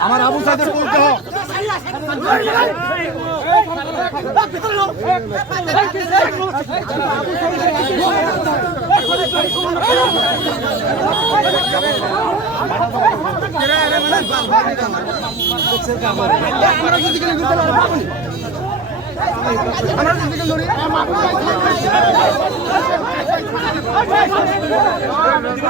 আমার আবু সাইদের বলতে হোক আমরা ছাত্র আন্দোলন আমরা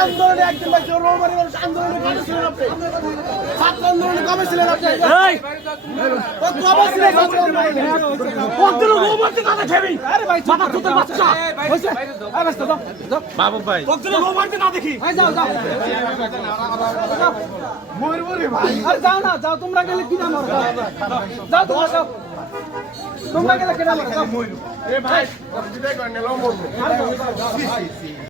আন্দোলনে একদিন দেখছি ওর মানুষ আন্দোলনে কবে ছিলেন আপনি। ছাত্র আন্দোলনে কবে ছিলেন আপনি? কবে ছিলেন ছাত্র আন্দোলনে? কতদিন রোমারি কথা খেবি আরে ভাই মাথা তোদের বাচ্চা হইছে আরে বাচ্চা দাও দাও বাবু ভাই। কতদিন রোমারি না দেখি? ভাই যাও যাও। মরবরে ভাই। আরে যাও না যাও তোমরা গেলে কি নাম যাও তোমরা যাও। তোমরা গেলে কেন এ ভাই বিদায় করে নিলাম মরবো